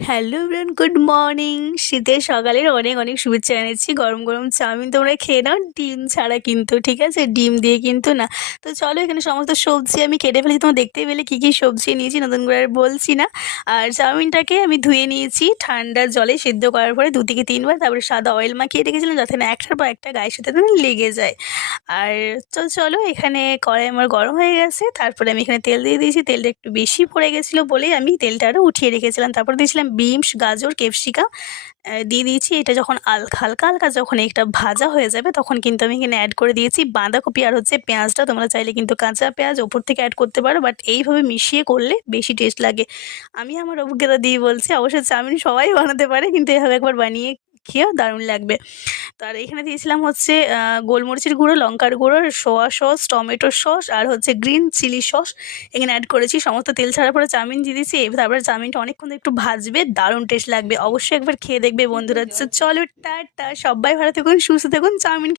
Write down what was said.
Hello everyone, good morning. শীতের সকালের অনেক অনেক শুভেচ্ছা জানাচ্ছি। গরম গরম চাউমিন তোমরা খেয়ে নাও, ডিম ছাড়া কিন্তু, ঠিক আছে? ডিম দিয়ে কিন্তু না। তো চলো, এখানে সমস্ত সবজি আমি কেটে ফেলেছি। তোমরা দেখতেই পেলে কী কী সবজি নিয়েছি, নতুন করে আর বলছি না। আর চাউমিনটাকে আমি ধুয়ে নিয়েছি ঠান্ডা জলে সেদ্ধ করার পরে ২ থেকে ৩ বার। তারপরে সাদা অয়েল মাখিয়ে রেখেছিলাম যাতে না একটার পর একটা গায়ের সাথে যেন লেগে যায়। আর চলো, এখানে কড়াই আমার গরম হয়ে গেছে। তারপরে আমি এখানে তেল দিয়ে দিয়েছি। তেলটা একটু বেশি পড়ে গেছিলো বলেই আমি তেলটা আরও উঠিয়ে রেখেছিলাম। তারপর দিয়েছিলাম বিনস, গাজর, ক্যাপসিকাম দিয়ে দিয়েছি। এটা যখন হালকা হালকা যখন এটা ভাজা হয়ে যাবে তখন কিন্তু আমি এখানে অ্যাড করে দিয়েছি বাঁধাকপি আর হচ্ছে পেঁয়াজটা। তোমরা চাইলে কিন্তু কাঁচা পেঁয়াজ ওপর থেকে অ্যাড করতে পারো, বাট এইভাবে মিশিয়ে করলে বেশি টেস্ট লাগে। আমি আমার অভিজ্ঞতা দিয়ে বলছি, অবশ্যই চাউমিন সবাই বানাতে পারে, কিন্তু এভাবে একবার বানিয়ে খেয়েও দারুণ লাগবে। তো আর এখানে দিয়েছিলাম হচ্ছে গোলমরিচের গুঁড়ো, লঙ্কার গুঁড়ো, সোয়া সস, টমেটো সস আর হচ্ছে গ্রিন চিলি সস এখানে অ্যাড করেছি। সমস্ত তেল ছাড়ার পরে চাউমিন দিয়ে দিয়েছি। তারপরে চাউমিনটা অনেকক্ষণ একটু ভাজবে, দারুণ টেস্ট লাগবে। অবশ্যই একবার খেয়ে দেখবে বন্ধুরা। চলো টাটা, সবাই ভালো থাকুন, সুস্থ থাকুন, চাউমিন